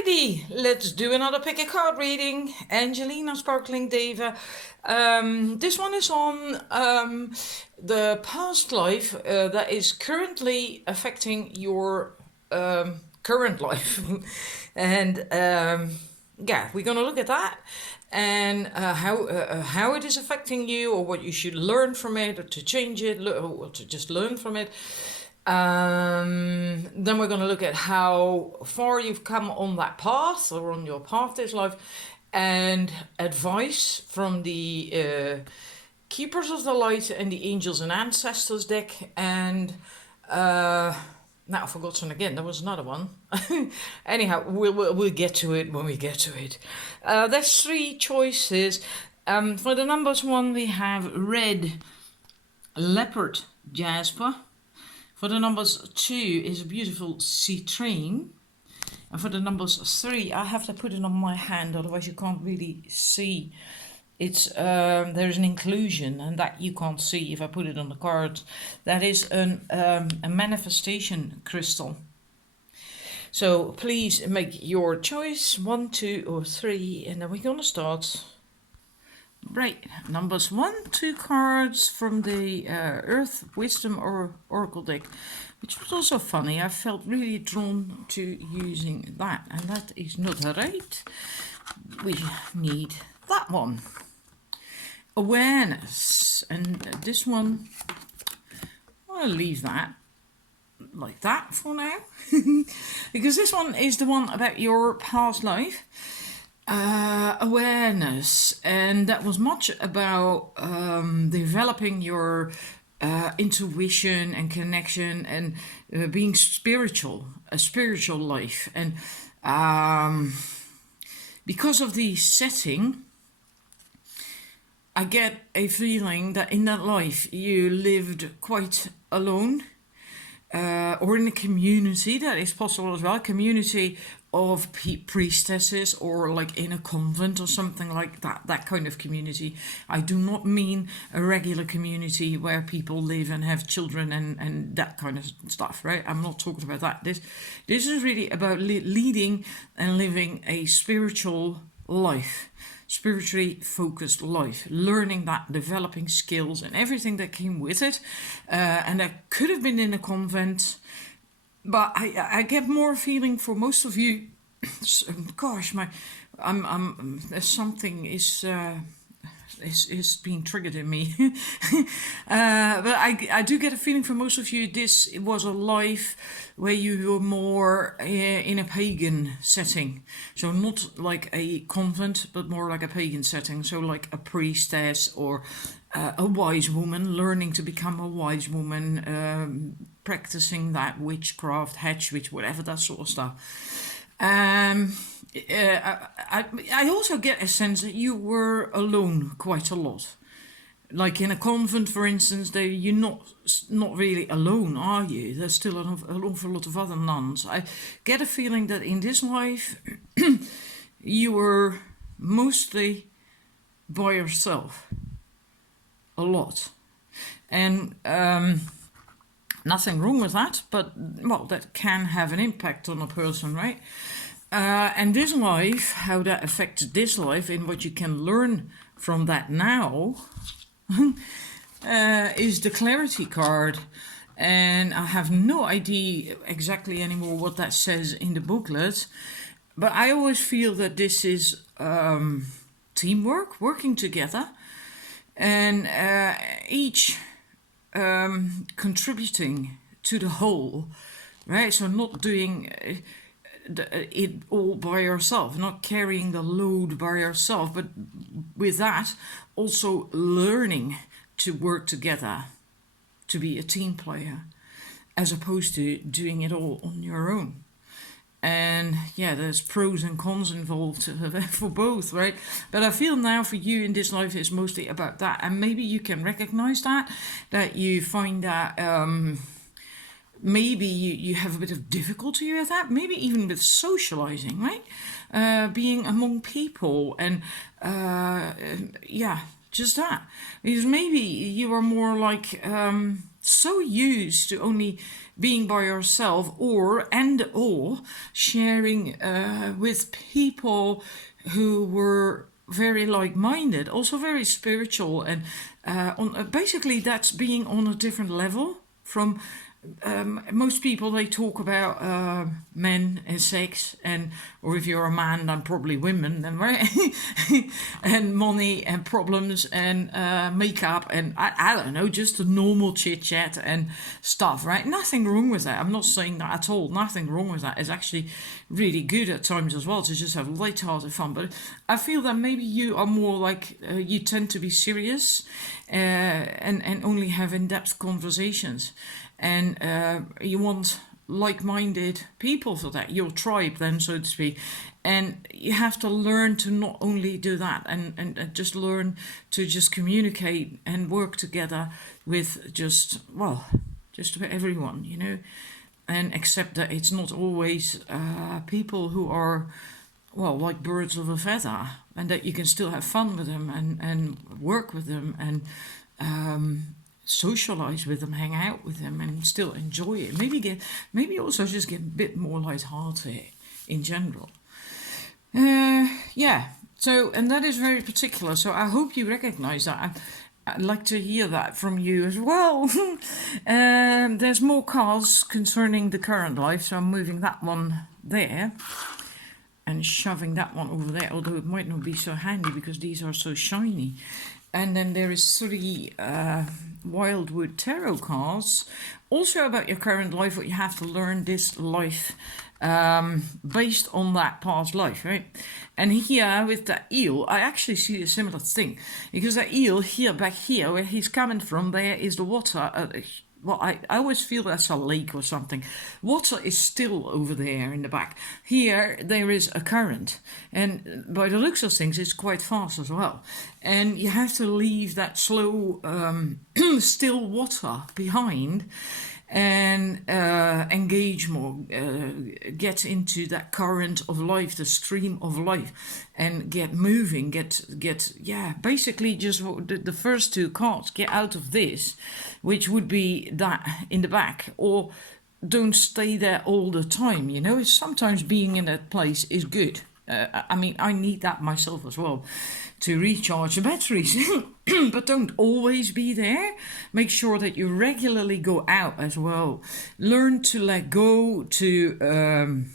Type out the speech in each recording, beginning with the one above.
Alrighty, let's do another pick a card reading. Angelina Sparkling Deva. This one is on the past life that is currently affecting your current life. And yeah, we're going to look at that and how it is affecting you, or what you should learn from it, or to change it, or to just learn from it. Then we're going to look at how far you've come on that path, or on your path this life, and advice from the Keepers of the Light and the Angels and Ancestors deck. And now I've forgotten again, there was another one. Anyhow, we'll get to it when we get to it. There's three choices. For the numbers 1, we have red leopard jasper. For the numbers 2 is a beautiful citrine. And for the numbers 3, I have to put it on my hand, otherwise you can't really see. It's there's an inclusion, and that you can't see if I put it on the card. That is a manifestation crystal. So please make your choice, 1, 2, or 3, and then we're gonna start. Right, numbers 1, 2 cards from the Earth Wisdom or Oracle deck, which was also funny. I felt really drawn to using that, and that is not right. We need that one. Awareness, and this one, I'll leave that like that for now, because this one is the one about your past life. Awareness, and that was much about developing your intuition and connection, and being spiritual, a spiritual life. And because of the setting, I get a feeling that in that life you lived quite alone, or in a community. That is possible as well, a community of priestesses, or like in a convent or something like that, that kind of community. I do not mean a regular community where people live and have children and that kind of stuff, right? I'm not talking about that. This is really about leading and living a spiritual life, spiritually focused life, learning that, developing skills and everything that came with it. And that could have been in a convent, but I get more feeling for most of you. Gosh, something is being triggered in me. But I do get a feeling for most of you, this was a life where you were more in a pagan setting. So not like a convent, but more like a pagan setting. So like a priestess, or a wise woman, learning to become a wise woman, practicing that witchcraft, hedge witch, whatever, that sort of stuff. I also get a sense that you were alone quite a lot. Like in a convent, for instance, you're not really alone, are you? There's still an awful lot of other nuns. I get a feeling that in this life you were mostly by yourself a lot. And nothing wrong with that, but well, that can have an impact on a person, right? And this life, how that affects this life, and what you can learn from that now, is the Clarity card. And I have no idea exactly anymore what that says in the booklet, but I always feel that this is teamwork, working together, and each contributing to the whole, right? So not doing it all by yourself, not carrying the load by yourself, but with that also learning to work together, to be a team player, as opposed to doing it all on your own. And yeah, there's pros and cons involved for both, right? But I feel now for you in this life is mostly about that. And maybe you can recognize that you find that maybe you have a bit of difficulty with that, maybe even with socializing, right? Being among people, and yeah, just that. Because maybe you are more like so used to only being by yourself or sharing with people who were very like-minded, also very spiritual, and basically that's being on a different level from most people. They talk about men and sex, and or if you're a man, then probably women, then right, and money and problems and makeup and I don't know, just the normal chit chat and stuff, right? Nothing wrong with that. I'm not saying that at all. Nothing wrong with that. It's actually really good at times as well to just have light-hearted fun. But I feel that maybe you are more like you tend to be serious and only have in-depth conversations. And you want like-minded people for that, your tribe then, so to speak. And you have to learn to not only do that and just learn to just communicate and work together with just about everyone, and accept that it's not always people who are, like birds of a feather, and that you can still have fun with them and work with them and socialize with them, hang out with them, and still enjoy it. Maybe also just get a bit more lighthearted in general. Yeah. So, and that is very particular. So I hope you recognize that. I'd like to hear that from you as well. There's more cards concerning the current life, so I'm moving that one there and shoving that one over there, although it might not be so handy because these are so shiny. And then there is 3 Wildwood Tarot cards, also about your current life, what you have to learn this life based on that past life, right? And here with the eel, I actually see a similar thing, because the eel here, back here, where he's coming from, there is the water. I always feel that's a lake or something. Water is still over there in the back. Here, there is a current. And by the looks of things, it's quite fast as well. And you have to leave that slow, still water behind and engage more, get into that current of life, the stream of life, and get moving, basically just the first 2 cards, get out of this, which would be that in the back, or don't stay there all the time, sometimes being in that place is good. I need that myself as well to recharge the batteries. But don't always be there. Make sure that you regularly go out as well. Learn to let go, to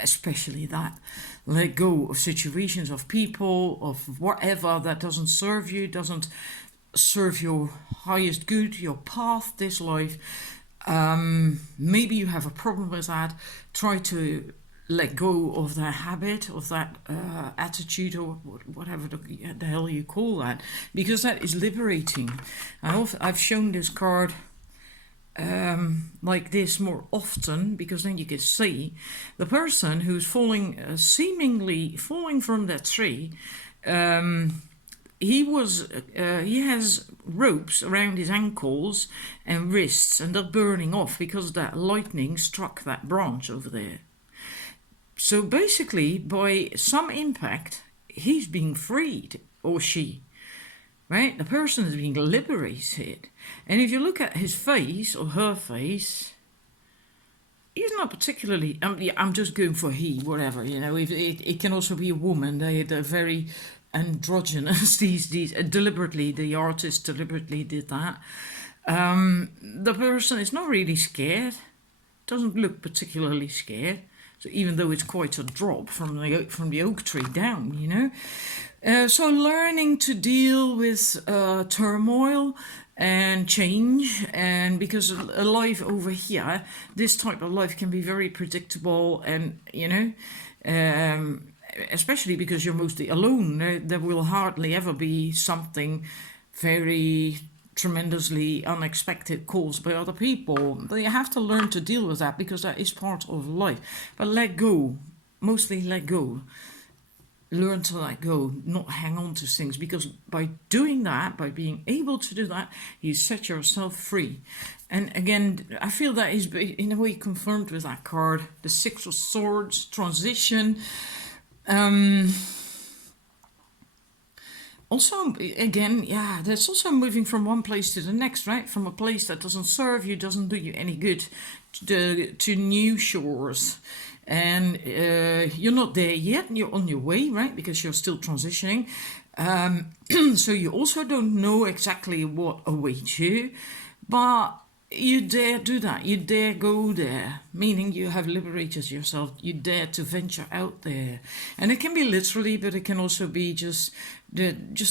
especially that. Let go of situations, of people, of whatever that doesn't serve you, doesn't serve your highest good, your path, this life. Maybe you have a problem with that. Try to let go of that habit, of that attitude, or whatever the hell you call that, because that is liberating. I've shown this card like this more often, because then you can see the person who's seemingly falling from that tree. He has ropes around his ankles and wrists, and they're burning off because that lightning struck that branch over there. So basically, by some impact, he's being freed, or she, right? The person is being liberated. And if you look at his face, or her face, he's not particularly, I'm just going for he, whatever, it can also be a woman. They're very androgynous, these deliberately, the artist deliberately did that. The person is not really scared, doesn't look particularly scared. So even though it's quite a drop from the oak tree down, So learning to deal with turmoil and change, and because a life over here, this type of life can be very predictable, and especially because you're mostly alone, there will hardly ever be something very tremendously unexpected caused by other people. But you have to learn to deal with that, because that is part of life. But let go, mostly let go. Learn to let go, not hang on to things, because by doing that, by being able to do that, you set yourself free. And again, I feel that is in a way confirmed with that card, the 6 of Swords, transition. Also, again, yeah, that's also moving from one place to the next, right? From a place that doesn't serve you, doesn't do you any good, to new shores. And you're not there yet, you're on your way, right? Because you're still transitioning. So you also don't know exactly what awaits you, but you dare do that. You dare go there, meaning you have liberated yourself. You dare to venture out there, and it can be literally, but it can also be just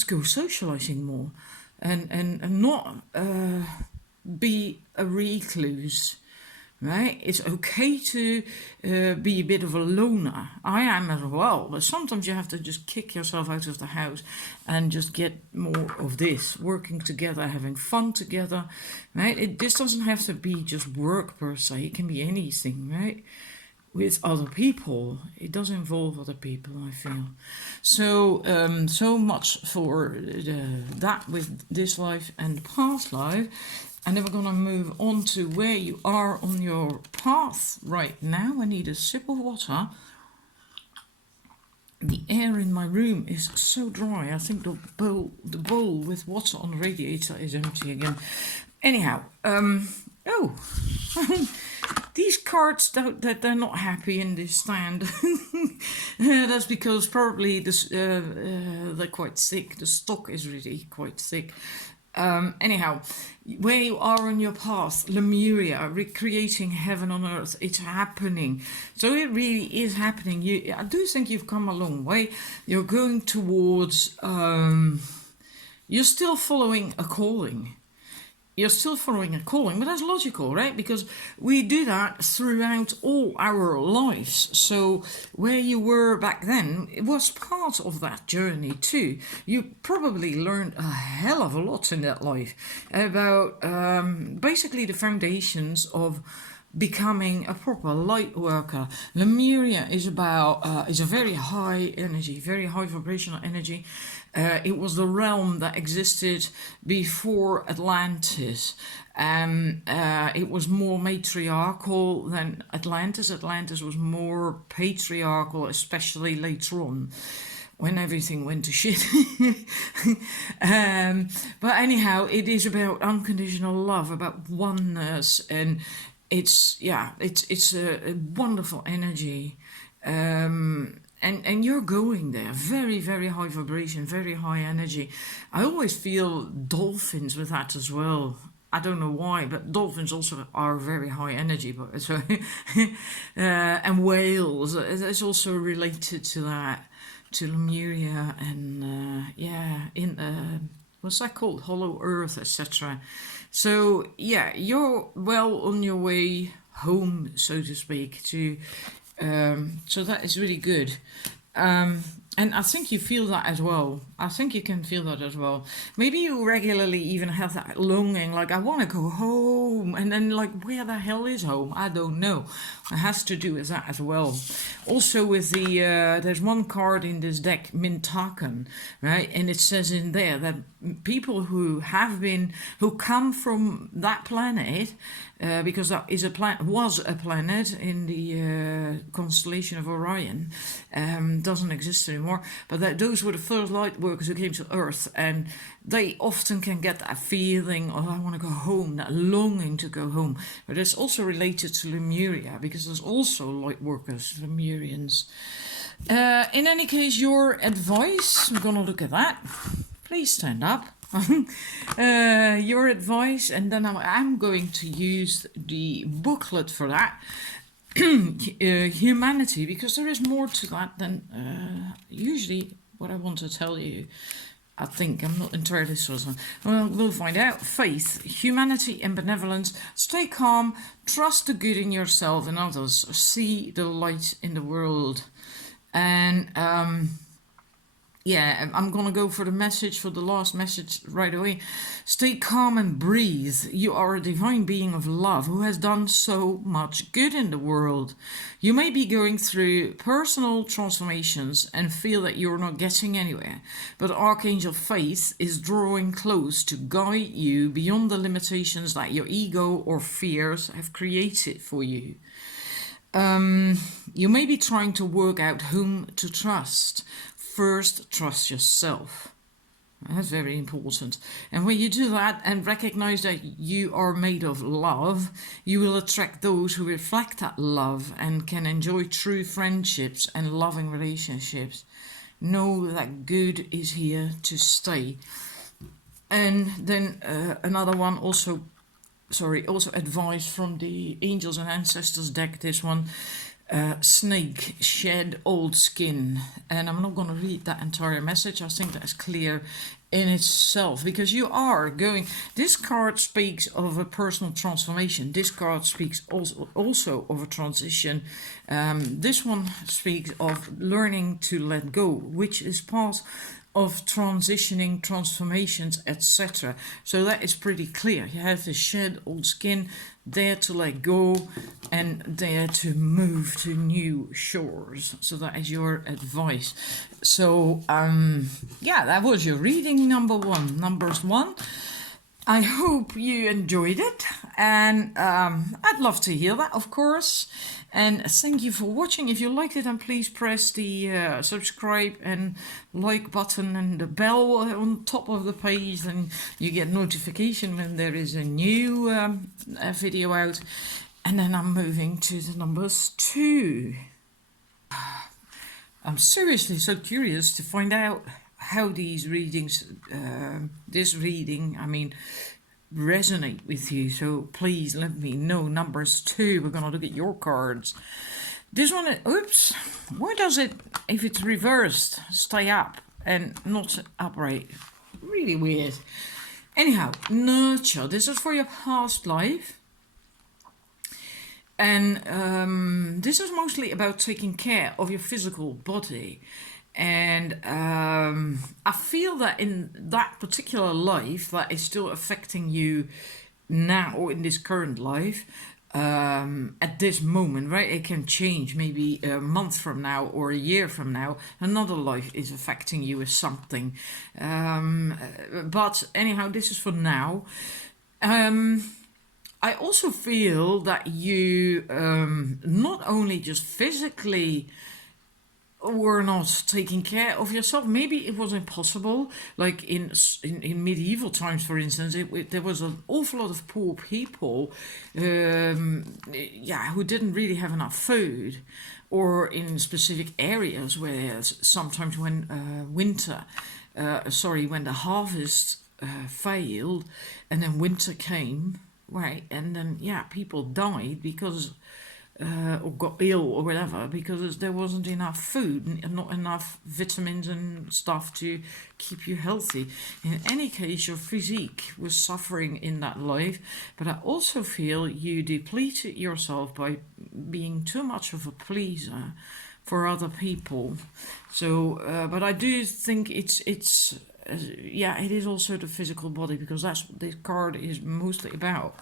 go socializing more, and not be a recluse. Right? It's okay to be a bit of a loner. I am as well, but sometimes you have to just kick yourself out of the house and just get more of this, working together, having fun together, right? This doesn't have to be just work per se, it can be anything, right? With other people, it does involve other people, I feel. So so much for that with this life and past life. And then we're going to move on to where you are on your path right now. I need a sip of water. The air in my room is so dry. I think the bowl with water on the radiator is empty again. Anyhow, oh, these cards, that they're not happy in this stand. That's because probably this, they're quite thick. The stock is really quite thick. Anyhow, where you are on your path, Lemuria, recreating heaven on earth, it's happening. So it really is happening. I do think you've come a long way. You're going towards, you're still following a calling. You're still following a calling, but that's logical, right? Because we do that throughout all our lives. So where you were back then, it was part of that journey too. You probably learned a hell of a lot in that life about basically the foundations of becoming a proper light worker. Lemuria is about is a very high energy, very high vibrational energy. It was the realm that existed before Atlantis. It was more matriarchal than Atlantis. Atlantis was more patriarchal, especially later on, when everything went to shit. But anyhow, it is about unconditional love, about oneness, and it's a wonderful energy. And you're going there, very, very high vibration, very high energy. I always feel dolphins with that as well. I don't know why, but dolphins also are very high energy. But so, and whales is also related to that, to Lemuria, and what's that called? Hollow Earth, etc. So yeah, you're well on your way home, so to speak, to so that is really good. And I think you feel that as well. I think you can feel that as well. Maybe you regularly even have that longing, like, I want to go home. And then, like, where the hell is home? I don't know. It has to do with that as well. Also with the, there's one card in this deck, Mintaken, right? And it says in there that people who come from that planet, because that is was a planet in the constellation of Orion, doesn't exist anymore, but that those were the first light workers who came to Earth, and they often can get that feeling of, I want to go home, that longing to go home. But it's also related to Lemuria, because there's also light workers, Lemurians. In any case, your advice, I'm gonna look at that. Please stand up. Your advice, and then I'm going to use the booklet for that. Humanity, because there is more to that than usually what I want to tell you. I think, I'm not entirely certain. Well, we'll find out. Faith, humanity and benevolence. Stay calm, trust the good in yourself and others, see the light in the world. And yeah, I'm gonna go for the last message right away. Stay calm and breathe. You are a divine being of love who has done so much good in the world. You may be going through personal transformations and feel that you're not getting anywhere, but Archangel Faith is drawing close to guide you beyond the limitations that your ego or fears have created for you. You may be trying to work out whom to trust. First, trust yourself. That's very important. And when you do that and recognize that you are made of love, you will attract those who reflect that love and can enjoy true friendships and loving relationships. Know that good is here to stay. And then another one also advice from the Angels and Ancestors deck, this one. Snake, shed old skin. And I'm not going to read that entire message. I think that's clear in itself, because you are going. This card speaks of a personal transformation. This card speaks also of a transition. This one speaks of learning to let go, which is part of transitioning, transformations, etc. So that is pretty clear. You have the shed old skin, there to let go and there to move to new shores. So that is your advice. So yeah, that was your reading numbers one. I hope you enjoyed it, and I'd love to hear that, of course. And thank you for watching. If you liked it, then please press the subscribe and like button and the bell on top of the page, and you get notification when there is a new video out. And then I'm moving to the numbers 2. I'm seriously so curious to find out how these readings, resonate with you. So please let me know. Numbers 2, we're gonna look at your cards. This one, oops, why does it, if it's reversed, stay up and not upright? Really weird. Anyhow, nurture. This is for your past life. And this is mostly about taking care of your physical body. And I feel that in that particular life that is still affecting you now in this current life, at this moment, right? It can change maybe a month from now or a year from now. Another life is affecting you with something. But anyhow, this is for now. I also feel that you not only just physically were not taking care of yourself. Maybe it was impossible. Like in medieval times, for instance, there was an awful lot of poor people, who didn't really have enough food, or in specific areas where sometimes when when the harvest failed, and then winter came, right, and then people died because. Or got ill or whatever, because there wasn't enough food and not enough vitamins and stuff to keep you healthy. In any case, your physique was suffering in that life, but I also feel you depleted yourself by being too much of a pleaser for other people. So, but I do think it is also the physical body, because that's what this card is mostly about.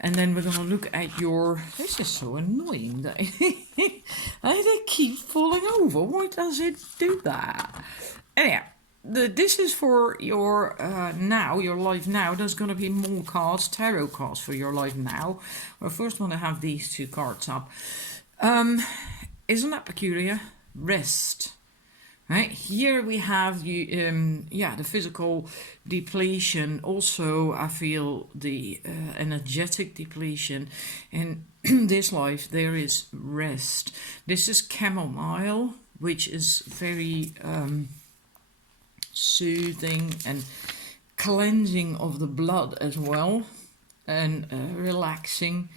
And then we're going to look at your... This is so annoying that it keeps falling over. Why does it do that? Anyhow, this is for your now, your life now. There's going to be more cards, tarot cards for your life now. Well, first want to have these 2 cards up. Isn't that peculiar? Rest. Right, here we have the physical depletion. Also, I feel the energetic depletion. In this life, there is rest. This is chamomile, which is very soothing and cleansing of the blood as well, and relaxing.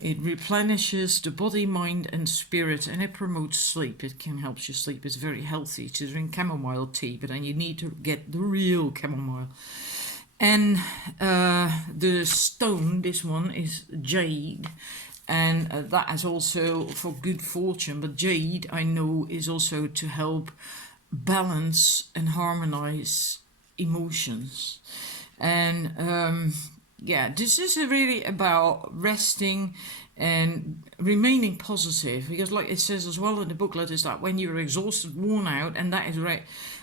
It replenishes the body, mind and spirit, and it promotes sleep. It can help you sleep. It's very healthy to drink chamomile tea, but then you need to get the real chamomile. And the stone, this one, is jade, and that is also for good fortune. But jade, I know, is also to help balance and harmonize emotions. And this is really about resting and remaining positive, because like it says as well in the booklet, is that when you're exhausted, worn out, and that is right,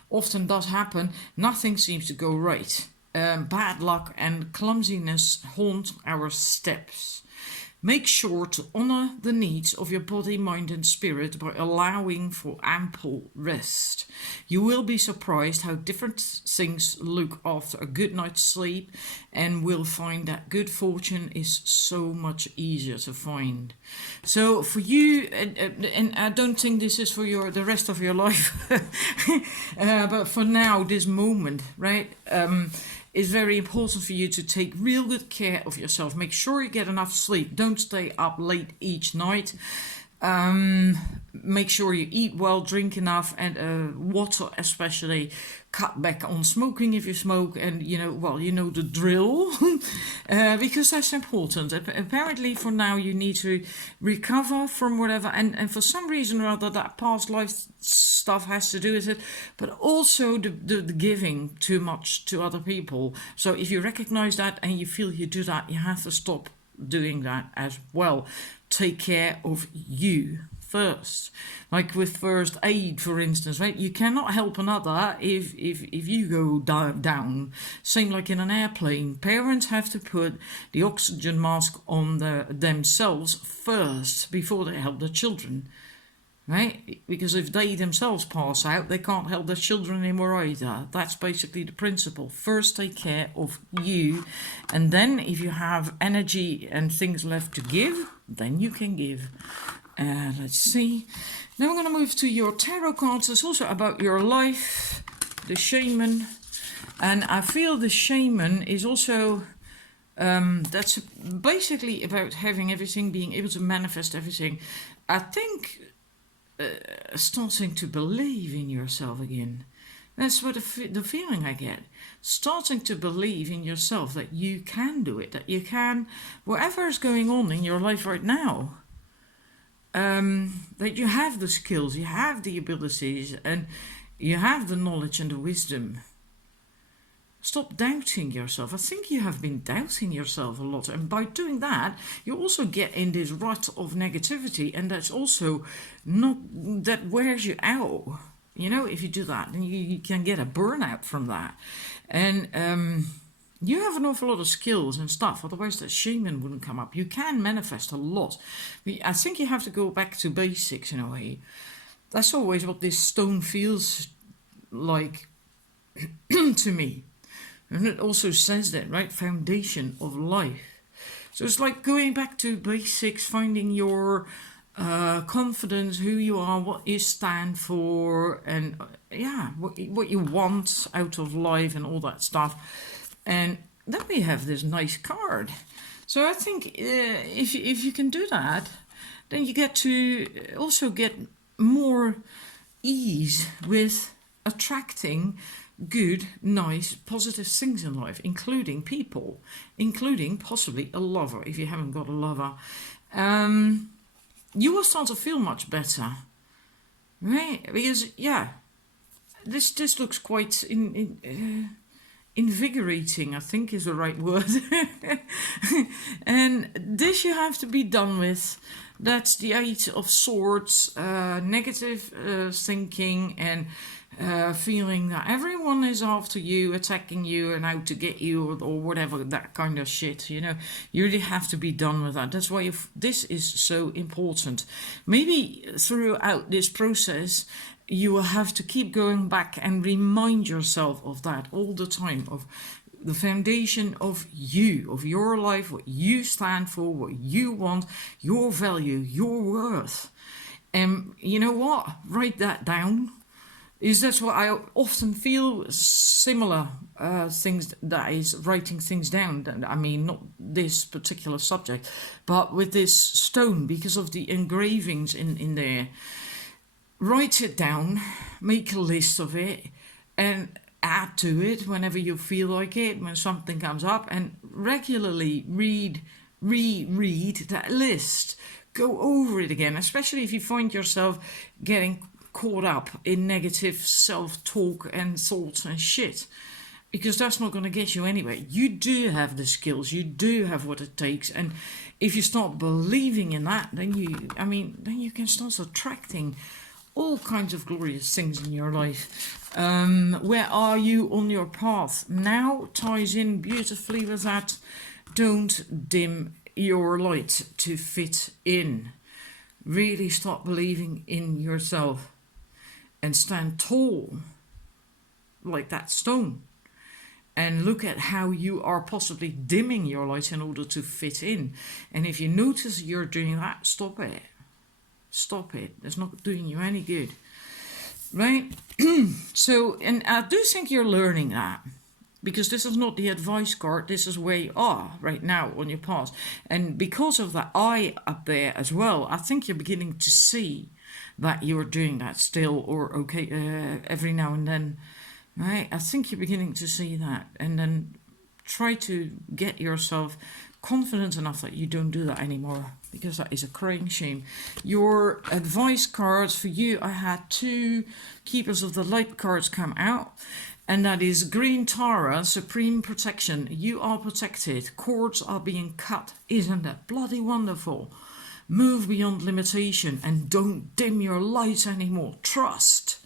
often does happen, nothing seems to go right. Bad luck and clumsiness haunt our steps. Make sure to honor the needs of your body, mind, and spirit by allowing for ample rest. You will be surprised how different things look after a good night's sleep, and will find that good fortune is so much easier to find. So for you, and I don't think this is for the rest of your life, but for now, this moment, right? It's very important for you to take real good care of yourself. Make sure you get enough sleep. Don't stay up late each night. Make sure you eat well, drink enough, and water especially. Cut back on smoking if you smoke, and you know the drill, because that's important. Apparently, for now, you need to recover from whatever, and for some reason or other, that past life stuff has to do with it, but also the giving too much to other people. So if you recognize that and you feel you do that, you have to stop doing that as well. Take care of you first, like with first aid, for instance, right? You cannot help another if you go down. Same like in an airplane. Parents have to put the oxygen mask on themselves first before they help their children, right? Because if they themselves pass out, they can't help their children anymore either. That's basically the principle. First take care of you, and then if you have energy and things left to give, then you can give. Let's see. Now I'm going to move to your tarot cards. It's also about your life, the shaman. And I feel the shaman is also, that's basically about having everything, being able to manifest everything. I think starting to believe in yourself again. That's what the feeling I get. Starting to believe in yourself, that you can do it, that you can, whatever is going on in your life right now, that you have the skills, you have the abilities, and you have the knowledge and the wisdom. Stop doubting yourself. I think you have been doubting yourself a lot, and by doing that, you also get in this rut of negativity, and that's also not, that wears you out. You know, if you do that, then you can get a burnout from that. And you have an awful lot of skills and stuff, otherwise that shaman wouldn't come up. You can manifest a lot. I think you have to go back to basics in a way. That's always what this stone feels like to me. And it also says that, right? Foundation of life. So it's like going back to basics, finding your confidence, who you are, what you stand for, and what you want out of life and all that stuff. And then we have this nice card. So I think if you can do that, then you get to also get more ease with attracting good, nice, positive things in life, including people, including possibly a lover if you haven't got a lover. You will start to feel much better, right? Because this looks quite invigorating, I think is the right word. And this you have to be done with. That's the Eight of Swords, negative thinking, and feeling that everyone is after you, attacking you, and out to get you, or whatever, that kind of shit. You know, you really have to be done with that. That's why this is so important. Maybe throughout this process, you will have to keep going back and remind yourself of that all the time, of the foundation of you, of your life, what you stand for, what you want, your value, your worth. And you know what? Write that down. That's what I often feel, similar things, that is writing things down. I mean, not this particular subject, but with this stone, because of the engravings in there. Write it down, make a list of it, and add to it whenever you feel like it, when something comes up, and regularly reread that list. Go over it again, especially if you find yourself getting caught up in negative self-talk and thoughts and shit, because that's not going to get you anywhere. You do have the skills, you do have what it takes, and if you start believing in that, then you can start attracting all kinds of glorious things in your life. Where are you on your path? Now ties in beautifully with that. Don't dim your light to fit in. Really start believing in yourself and stand tall like that stone. And look at how you are possibly dimming your light in order to fit in. And if you notice you're doing that, stop it. Stop it. It's not doing you any good. Right? So, and I do think you're learning that. Because this is not the advice card, this is where you are right now on your path. And because of that eye up there as well, I think you're beginning to see that you're doing that still, or okay, every now and then. Right? I think you're beginning to see that. And then try to get yourself confident enough that you don't do that anymore, because that is a crying shame. Your advice cards for you, I had 2 Keepers of the Light cards come out. And that is Green Tara, Supreme Protection. You are protected. Cords are being cut. Isn't that bloody wonderful? Move beyond limitation and don't dim your light anymore. Trust.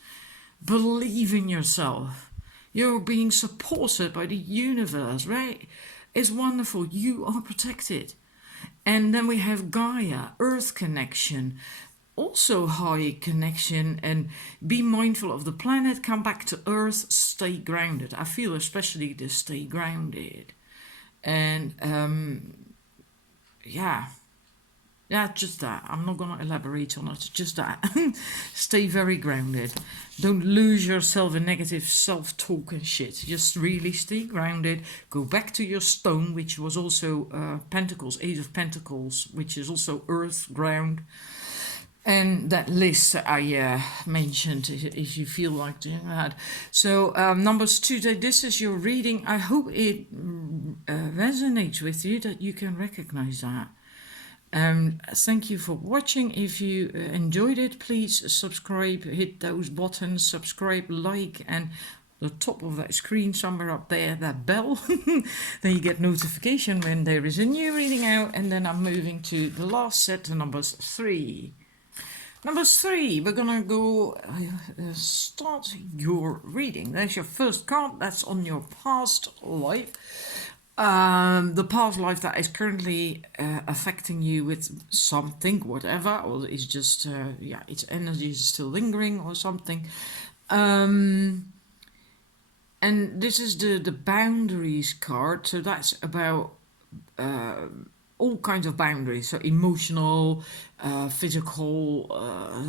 Believe in yourself. You're being supported by the universe, right? It's wonderful. You are protected. And then we have Gaia, Earth connection. Also high connection, and be mindful of the planet, come back to Earth, stay grounded. I feel especially to stay grounded. And yeah, just that. I'm not going to elaborate on it, just that. Stay very grounded. Don't lose yourself in negative self-talk and shit. Just really stay grounded. Go back to your stone, which was also Pentacles, 8 of Pentacles, which is also Earth, ground. And that list I mentioned, if you feel like doing that. So numbers 2, this is your reading. I hope it resonates with you, that you can recognize that. Thank you for watching. If you enjoyed it, please subscribe, hit those buttons, subscribe, like, and the top of that screen somewhere up there, that bell. Then you get notification when there is a new reading out. And then I'm moving to the last set, the numbers 3. Number 3, we're gonna go start your reading. There's your first card. That's on your past life. The past life that is currently affecting you with something, whatever, or it's just its energy is still lingering or something. And this is the boundaries card. So that's about all kinds of boundaries, so emotional, physical,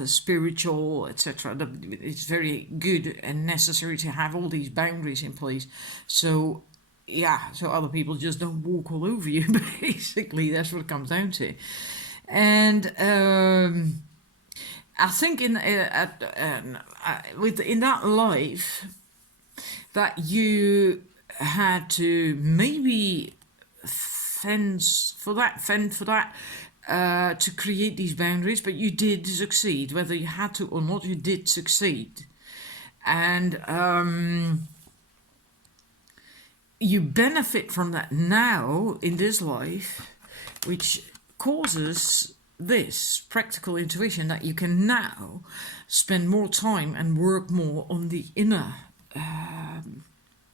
spiritual, etc. It's very good and necessary to have all these boundaries in place. So so other people just don't walk all over you. Basically, that's what it comes down to. And I think in that life that you had to maybe fend for that to create these boundaries, but you did succeed. Whether you had to or not, you did succeed. And you benefit from that now in this life, which causes this practical intuition that you can now spend more time and work more on the inner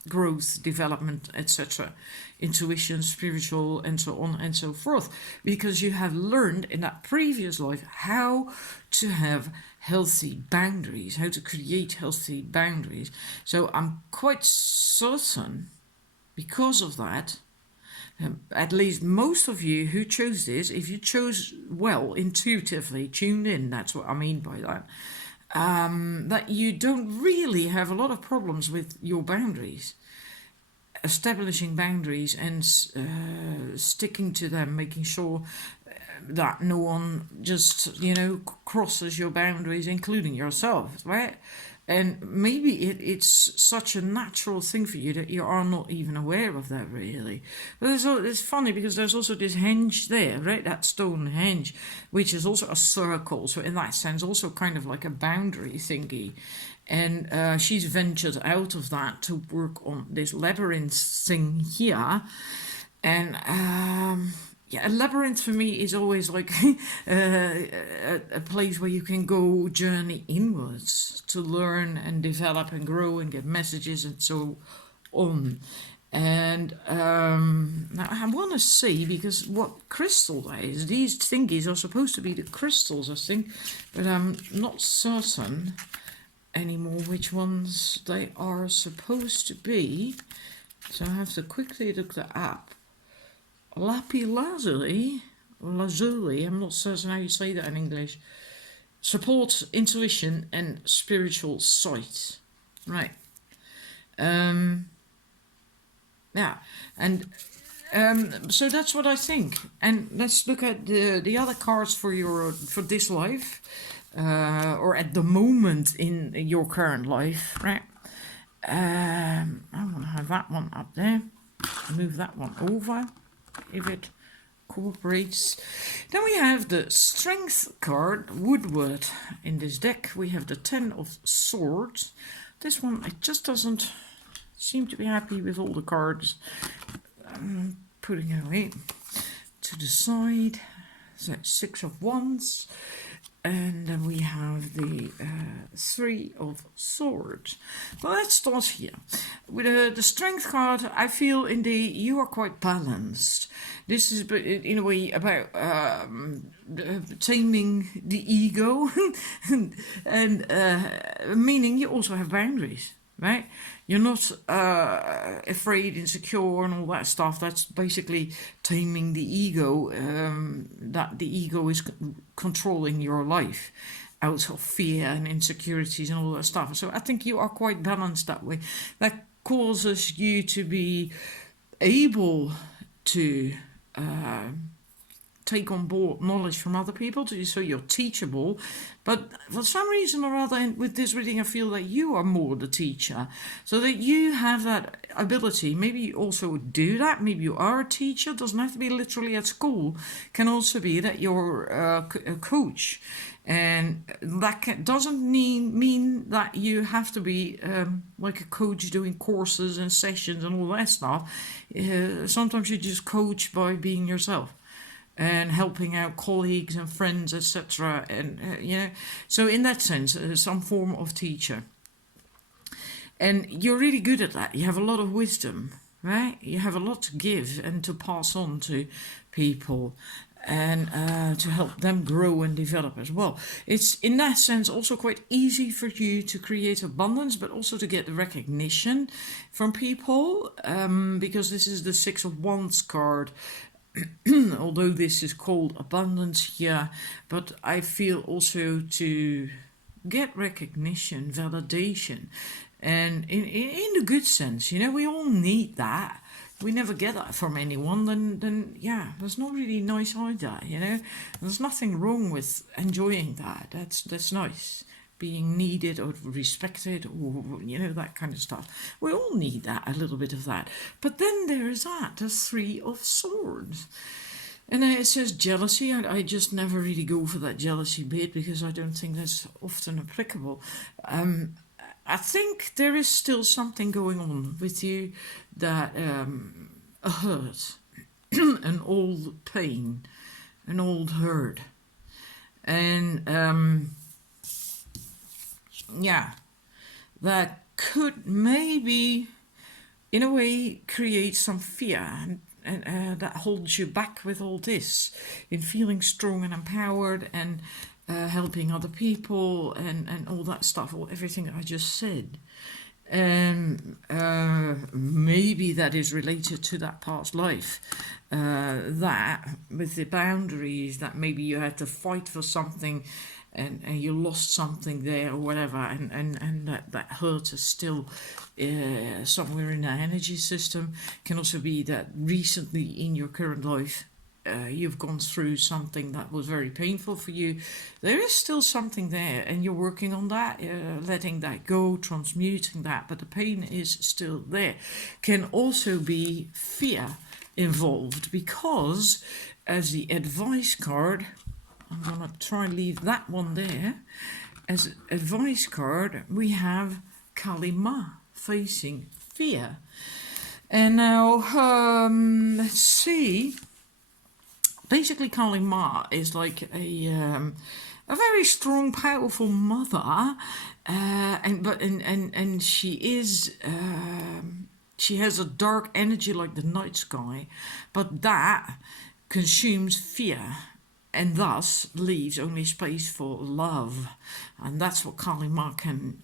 growth, development, etc., intuition, spiritual, and so on and so forth, because you have learned in that previous life how to have healthy boundaries, how to create healthy boundaries. So I'm quite certain, because of that, at least most of you who chose this, if you chose well, intuitively, tuned in, that's what I mean by that, that you don't really have a lot of problems with your boundaries. Establishing boundaries and sticking to them, making sure that no one just, crosses your boundaries, including yourself, right? And maybe it's such a natural thing for you that you are not even aware of that, really. But it's funny because there's also this henge there, right? That stone henge, which is also a circle. So in that sense, also kind of like a boundary thingy. And she's ventured out of that to work on this labyrinth thing here. And a labyrinth for me is always like a place where you can go journey inwards to learn and develop and grow and get messages and so on. And now I want to see, because what crystal that is, these thingies are supposed to be the crystals, I think, but I'm not certain anymore which ones they are supposed to be. So I have to quickly look that up. Lapis lazuli, I'm not certain how you say that in English. Supports intuition and spiritual sight. Right. Yeah, and so that's what I think. And let's look at the other cards for this life, or at the moment in your current life, right? I want to have that one up there. Move that one over, if it cooperates. Then we have the Strength card, Woodward. In this deck, we have the Ten of Swords. This one, it just doesn't seem to be happy with all the cards. Putting it away to the side. So Six of Wands. And then we have the Three of Swords. Well, let's start here. With the Strength card, I feel indeed you are quite balanced. This is in a way about taming the ego and meaning you also have boundaries, right? You're not afraid, insecure, and all that stuff. That's basically taming the ego, that the ego is controlling your life out of fear and insecurities and all that stuff. So I think you are quite balanced that way. That causes you to be able to take on board knowledge from other people, so you're teachable. But for some reason or other, with this reading, I feel that you are more the teacher, so that you have that ability. Maybe you also do that. Maybe you are a teacher. Doesn't have to be literally at school. Can also be that you're a coach, and that doesn't mean that you have to be like a coach doing courses and sessions and all that stuff. Sometimes you just coach by being yourself and helping out colleagues and friends, etc. And so in that sense, some form of teacher. And you're really good at that. You have a lot of wisdom, right? You have a lot to give and to pass on to people, and to help them grow and develop as well. It's in that sense also quite easy for you to create abundance, but also to get recognition from people, because this is the Six of Wands card. Although this is called abundance here, but I feel also to get recognition, validation, and in the good sense, we all need that. We never get that from anyone, then yeah, that's not really nice either, There's nothing wrong with enjoying that. That's nice. Being needed or respected, or that kind of stuff. We all need that, a little bit of that. But then there is the Three of Swords. And it says jealousy. I just never really go for that jealousy bit, because I don't think that's often applicable. I think there is still something going on with you, that a hurt, an old pain, an old hurt. And that could maybe, in a way, create some fear, and that holds you back with all this, in feeling strong and empowered, and helping other people, and all that stuff, everything that I just said. And maybe that is related to that past life, that with the boundaries, that maybe you had to fight for something, and you lost something there or whatever, and that hurt is still somewhere in the energy system. Can also be that recently in your current life, you've gone through something that was very painful for you. There is still something there, and you're working on that, letting that go, transmuting that, but the pain is still there. Can also be fear involved, because as the advice card, I'm going to try and leave that one there. As advice card, we have Kali Ma, facing fear. And now, let's see. Basically, Kali Ma is like a very strong, powerful mother, and she is She has a dark energy like the night sky, but that consumes fear and thus leaves only space for love. And that's what Kali Ma can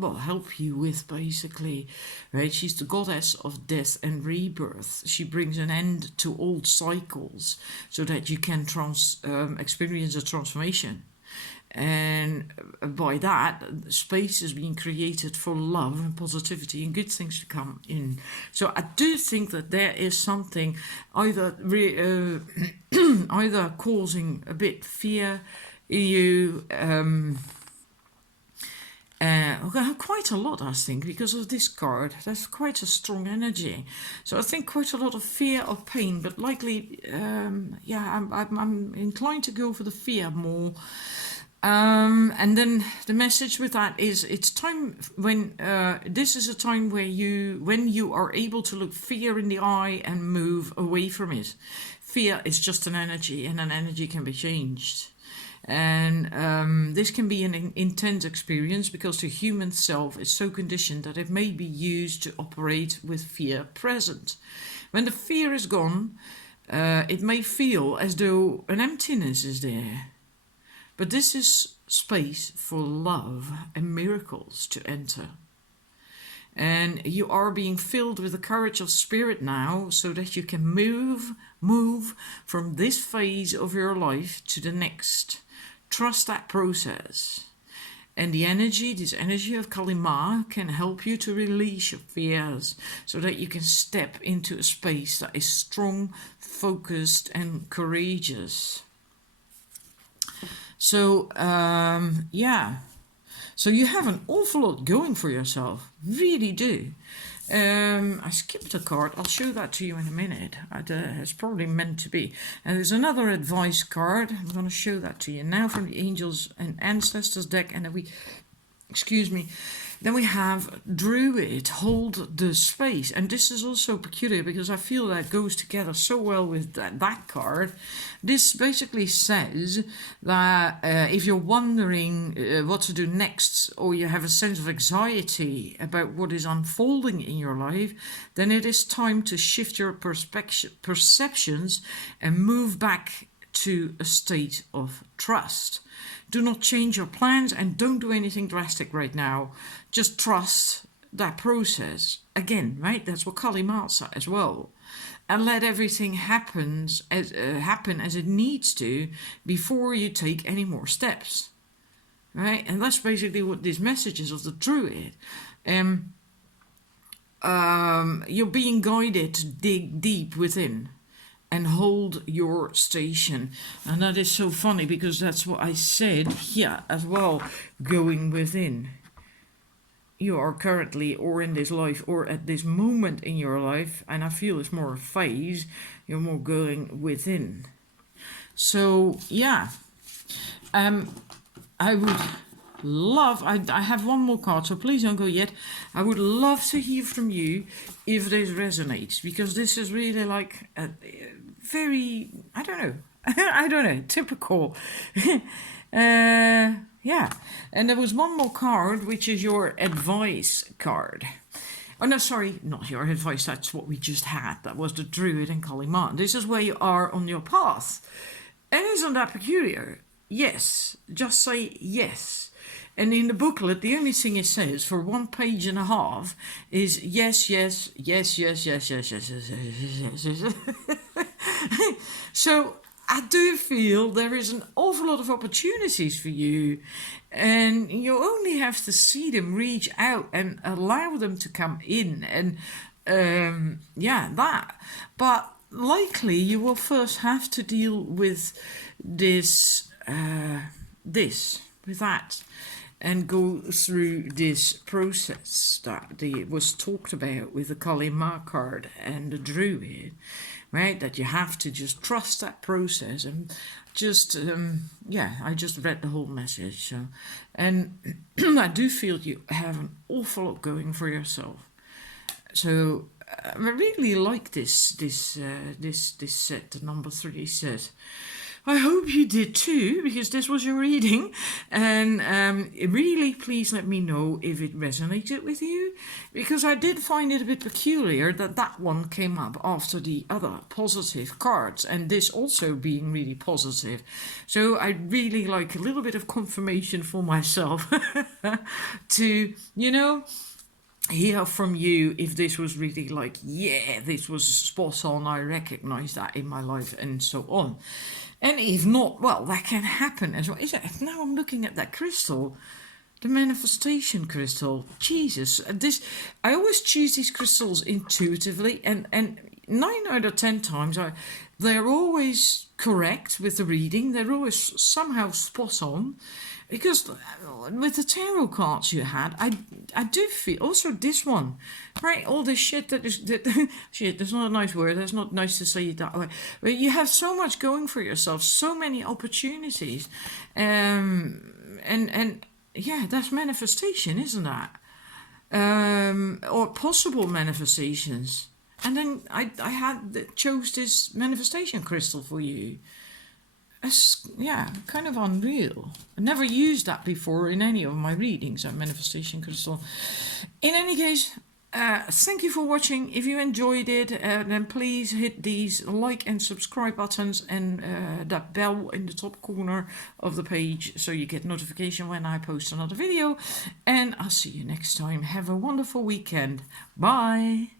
help you with, basically, right? She's the goddess of death and rebirth. She brings an end to old cycles so that you can experience a transformation. And by that, space is being created for love and positivity and good things to come in. So I do think that there is something either either causing a bit fear in you. Quite a lot, I think, because of this card. That's quite a strong energy. So I think quite a lot of fear of pain, but likely, I'm inclined to go for the fear more. And then the message with that is it's time when this is a time where when you are able to look fear in the eye and move away from it. Fear is just an energy, and an energy can be changed. And this can be an intense experience because the human self is so conditioned that it may be used to operate with fear present. When the fear is gone, it may feel as though an emptiness is there. But this is space for love and miracles to enter. And you are being filled with the courage of spirit now so that you can move from this phase of your life to the next. Trust that process. And this energy of Kali Ma can help you to release your fears so that you can step into a space that is strong, focused, and courageous. So, So you have an awful lot going for yourself. Really do. I skipped a card. I'll show that to you in a minute. It's probably meant to be. And there's another advice card. I'm going to show that to you now from the Angels and Ancestors deck. And then we have Druid, hold the space. And this is also peculiar because I feel that goes together so well with that card. This basically says that if you're wondering what to do next, or you have a sense of anxiety about what is unfolding in your life, then it is time to shift your perceptions and move back to a state of trust. Do not change your plans and don't do anything drastic right now. Just trust that process. Again, right? That's what Kali Ma said as well. And let everything happen as it needs to before you take any more steps. Right? And that's basically what this message is of the Druid. You're being guided to dig deep within and hold your station. And that is so funny because that's what I said here as well, going within. You are currently, or in this life, or at this moment in your life, and I feel it's more a phase, you're more going within. So, yeah. I would love, I have one more card, so please don't go yet. I would love to hear from you if this resonates, because this is really like a very, I don't know, typical. Yeah, and there was one more card, which is your advice card. Oh, no, sorry, not your advice, that's what we just had. That was the Druid and Kali Ma. This is where you are on your path. And isn't that peculiar? Yes, just say yes. And in the booklet, the only thing it says for 1.5 pages is yes, yes, yes, yes, yes, yes, yes, yes, yes, yes, yes. So I do feel there is an awful lot of opportunities for you, and you only have to see them, reach out and allow them to come in, and that. But likely you will first have to deal with this, with that, and go through this process that was talked about with the Kali Ma card and the Druid. Right, that you have to just trust that process and just, I just read the whole message. So, and I do feel you have an awful lot going for yourself. So I really like this set. The number 3 says, I hope you did too, because this was your reading. And really, please let me know if it resonated with you, because I did find it a bit peculiar that that one came up after the other positive cards, and this also being really positive. So I really like a little bit of confirmation for myself to, hear from you if this was really like, yeah, this was spot on, I recognize that in my life, and so on. And if not, well, that can happen as well. Now I'm looking at that crystal, the manifestation crystal. Jesus, I always choose these crystals intuitively, and 9 out of 10 times they're always correct with the reading. They're always somehow spot on. Because with the tarot cards you had, I do feel also this one, right? All this shit shit. That's not a nice word. That's not nice to say it that way. But you have so much going for yourself, so many opportunities, and yeah, that's manifestation, isn't that? Or possible manifestations. And then I chose this manifestation crystal for you. Kind of unreal. I never used that before in any of my readings, that manifestation crystal. In any case, thank you for watching. If you enjoyed it, then please hit these like and subscribe buttons and that bell in the top corner of the page so you get notification when I post another video. And I'll see you next time. Have a wonderful weekend. Bye.